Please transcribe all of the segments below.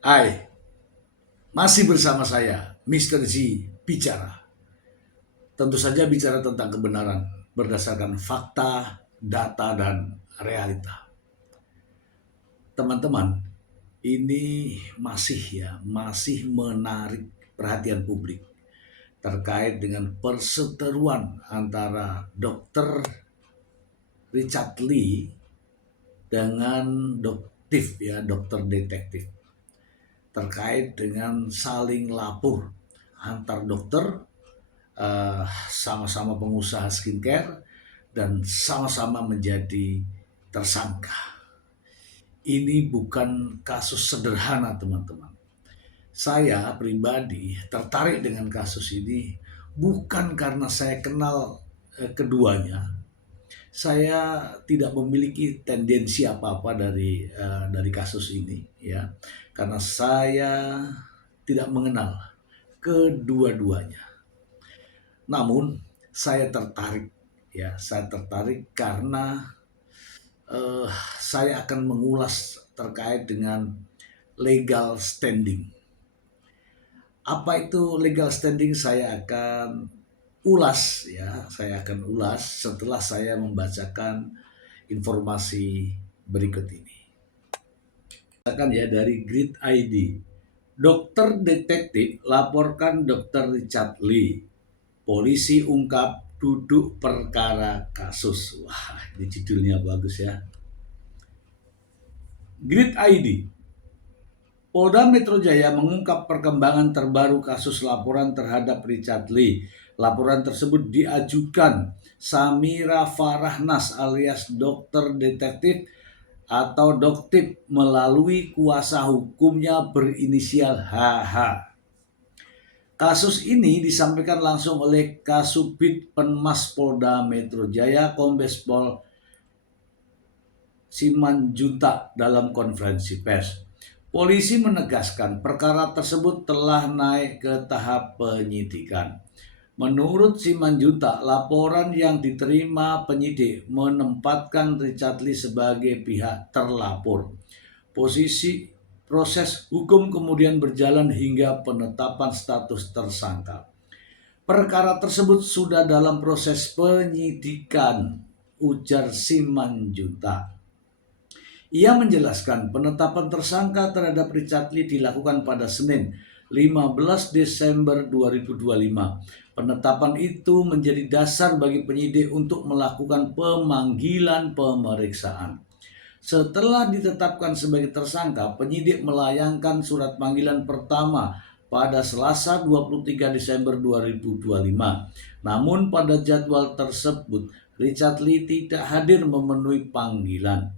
Hai, masih bersama saya, Mr. Z, bicara. Tentu saja bicara tentang kebenaran berdasarkan fakta, data, dan realita. Teman-teman, ini masih menarik perhatian publik terkait dengan perseteruan antara Dr. Richard Lee dengan dokter detektif terkait dengan saling lapor antar dokter, sama-sama pengusaha skincare dan sama-sama menjadi tersangka. Ini bukan kasus sederhana, teman-teman. Saya pribadi tertarik dengan kasus ini bukan karena saya kenal keduanya. Saya tidak memiliki tendensi apa-apa dari kasus ini, ya, karena saya tidak mengenal kedua-duanya. Namun saya tertarik karena eh, saya akan mengulas terkait dengan legal standing. Apa itu legal standing? Saya akan ulas setelah saya membacakan informasi berikut ini. Misalkan ya, dari Grid ID. Dokter detektif laporkan Dokter Richard Lee. Polisi ungkap duduk perkara kasus. Wah, ini judulnya bagus ya. Grid ID. Polda Metro Jaya mengungkap perkembangan terbaru kasus laporan terhadap Richard Lee. Laporan tersebut diajukan Samira Farahnas alias Dokter Detektif atau Doktip melalui kuasa hukumnya berinisial HH. Kasus ini disampaikan langsung oleh Kasubit Penmas Polda Metro Jaya Kombes Pol Simanjuntak dalam konferensi pers. Polisi menegaskan perkara tersebut telah naik ke tahap penyidikan. Menurut Simanjuntak, laporan yang diterima penyidik menempatkan Richard Lee sebagai pihak terlapor. Proses hukum kemudian berjalan hingga penetapan status tersangka. Perkara tersebut sudah dalam proses penyidikan, ujar Simanjuntak. Ia menjelaskan penetapan tersangka terhadap Richard Lee dilakukan pada Senin 15 Desember 2025. Penetapan itu menjadi dasar bagi penyidik untuk melakukan pemanggilan pemeriksaan. Setelah ditetapkan sebagai tersangka, penyidik melayangkan surat panggilan pertama pada Selasa 23 Desember 2025. Namun pada jadwal tersebut, Richard Lee tidak hadir memenuhi panggilan.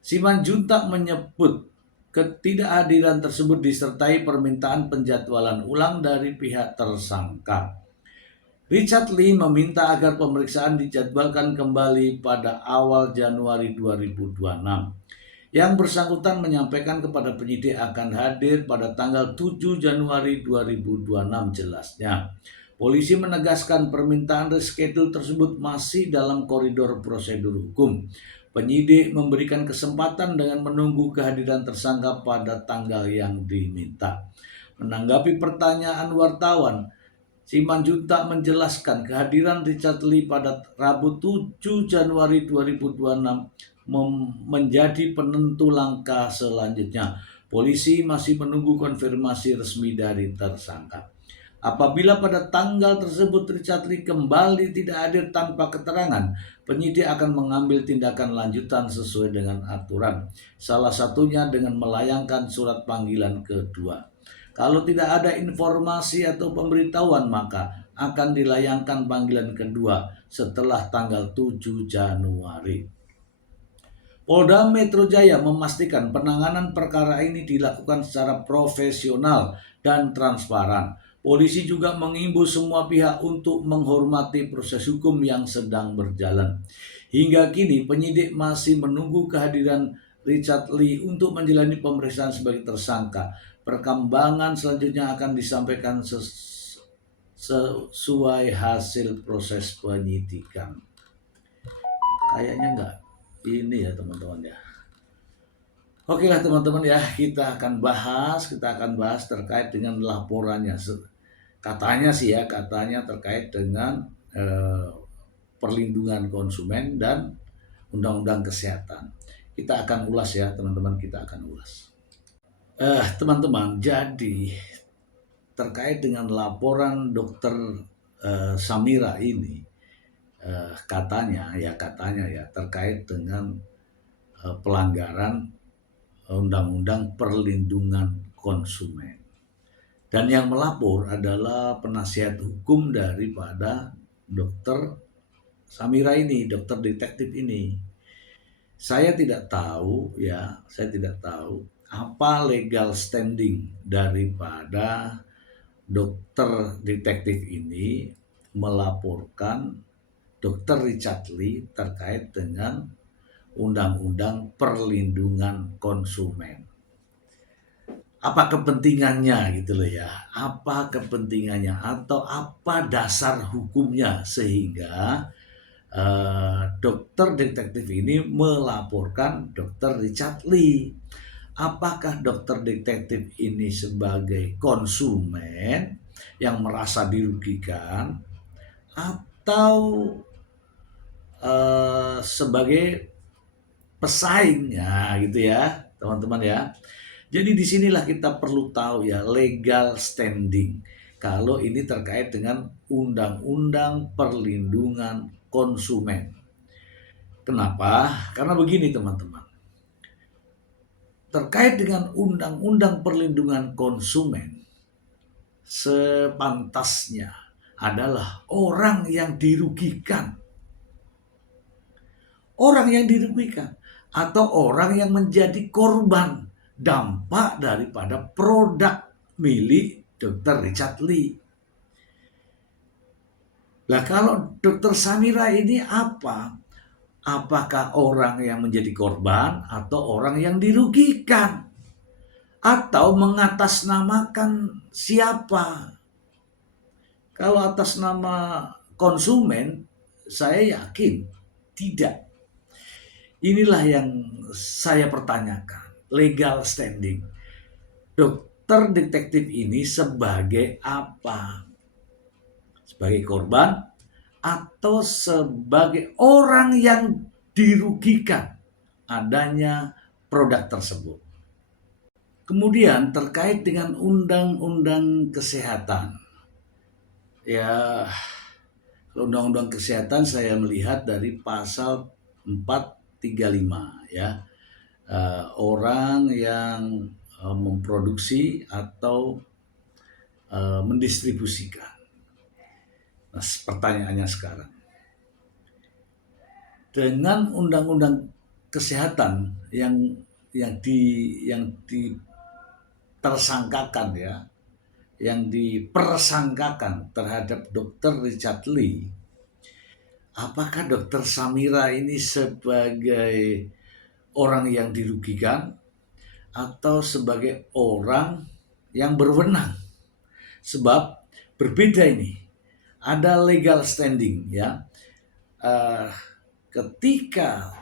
Simanjuntak menyebut ketidakhadiran tersebut disertai permintaan penjadwalan ulang dari pihak tersangka. Richard Lee meminta agar pemeriksaan dijadwalkan kembali pada awal Januari 2026. Yang bersangkutan menyampaikan kepada penyidik akan hadir pada tanggal 7 Januari 2026 jelasnya. Polisi menegaskan permintaan reschedule tersebut masih dalam koridor prosedur hukum. Penyidik memberikan kesempatan dengan menunggu kehadiran tersangka pada tanggal yang diminta. Menanggapi pertanyaan wartawan, Simanjuntak menjelaskan kehadiran Richard Lee pada Rabu 7 Januari 2026 menjadi penentu langkah selanjutnya. Polisi masih menunggu konfirmasi resmi dari tersangka. Apabila pada tanggal tersebut Richard Lee kembali tidak hadir tanpa keterangan, penyidik akan mengambil tindakan lanjutan sesuai dengan aturan. Salah satunya dengan melayangkan surat panggilan kedua. Kalau tidak ada informasi atau pemberitahuan, maka akan dilayangkan panggilan kedua setelah tanggal 7 Januari. Polda Metro Jaya memastikan penanganan perkara ini dilakukan secara profesional dan transparan. Polisi juga mengimbau semua pihak untuk menghormati proses hukum yang sedang berjalan. Hingga kini penyidik masih menunggu kehadiran Richard Lee untuk menjalani pemeriksaan sebagai tersangka. Perkembangan selanjutnya akan disampaikan sesuai hasil proses penyidikan. Kayaknya enggak ini ya teman-teman ya. Oke lah teman-teman ya, kita akan bahas terkait dengan laporannya. Katanya sih ya, katanya terkait dengan eh, perlindungan konsumen dan undang-undang kesehatan. Kita akan ulas ya teman-teman, kita akan ulas. Teman-teman, jadi terkait dengan laporan dokter Samira ini, katanya ya terkait dengan pelanggaran undang-undang perlindungan konsumen. Dan yang melapor adalah penasihat hukum daripada dokter Samira ini, dokter detektif ini. Saya tidak tahu apa legal standing daripada dokter detektif ini melaporkan dokter Richard Lee terkait dengan undang-undang perlindungan konsumen. Apa kepentingannya gitu loh ya, apa kepentingannya atau apa dasar hukumnya sehingga dokter detektif ini melaporkan dokter Richard Lee. Apakah dokter detektif ini sebagai konsumen yang merasa dirugikan atau sebagai pesaing ya gitu ya teman-teman ya. Jadi disinilah kita perlu tahu ya legal standing kalau ini terkait dengan undang-undang perlindungan konsumen. Kenapa? Karena begini teman-teman. Terkait dengan undang-undang perlindungan konsumen, sepantasnya adalah orang yang dirugikan. Orang yang dirugikan atau orang yang menjadi korban dampak daripada produk milik Dr. Richard Lee. Nah kalau Dr. Samira ini apa? Apakah orang yang menjadi korban atau orang yang dirugikan? Atau mengatasnamakan siapa? Kalau atas nama konsumen, saya yakin tidak. Inilah yang saya pertanyakan, legal standing. Dokter detektif ini sebagai apa? Sebagai korban atau sebagai orang yang dirugikan adanya produk tersebut. Kemudian terkait dengan undang-undang kesehatan. Ya, undang-undang kesehatan saya melihat dari pasal 435 ya. Orang yang memproduksi atau mendistribusikan. Nah, pertanyaannya sekarang, dengan undang-undang kesehatan yang ditersangkakan ya, yang dipersangkakan terhadap Dr. Richard Lee, apakah Dr. Samira ini sebagai orang yang dirugikan atau sebagai orang yang berwenang? Sebab berbeda ini, ada legal standing ya. Ketika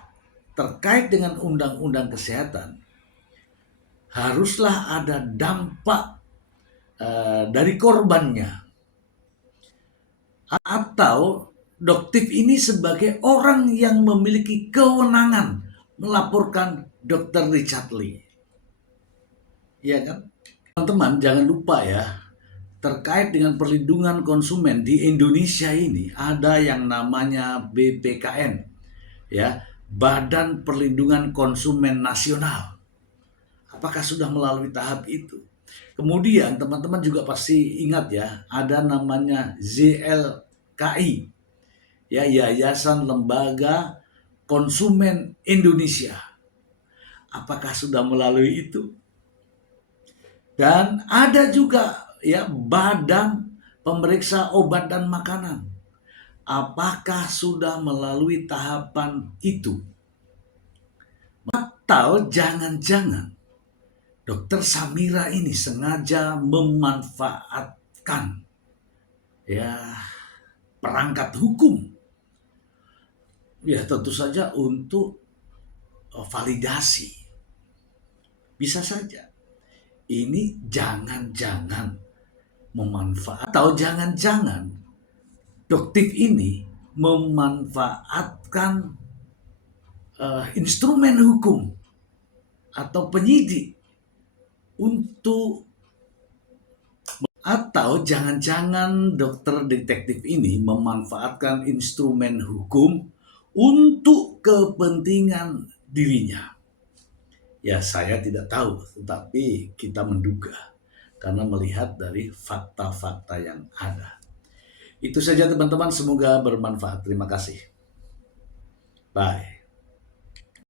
terkait dengan undang-undang kesehatan, haruslah ada dampak dari korbannya atau dokter ini sebagai orang yang memiliki kewenangan melaporkan Dr. Richard Lee. Iya kan? Teman-teman jangan lupa ya, terkait dengan perlindungan konsumen di Indonesia ini ada yang namanya BPKN ya, Badan Perlindungan Konsumen Nasional. Apakah sudah melalui tahap itu? Kemudian teman-teman juga pasti ingat ya, ada namanya ZLKI, ya Yayasan Lembaga Konsumen Indonesia. Apakah sudah melalui itu? Dan ada juga ya Badan Pemeriksa Obat dan Makanan. Apakah sudah melalui tahapan itu? Atau jangan-jangan Dokter Samira ini sengaja memanfaatkan ya perangkat hukum ya tentu saja untuk validasi Bisa saja ini jangan-jangan memanfaat atau jangan-jangan doktif ini memanfaatkan instrumen hukum atau penyidik untuk, atau jangan-jangan dokter detektif ini memanfaatkan instrumen hukum untuk kepentingan dirinya. Ya, saya tidak tahu, tetapi kita menduga karena melihat dari fakta-fakta yang ada. Itu saja teman-teman, semoga bermanfaat. Terima kasih. Bye.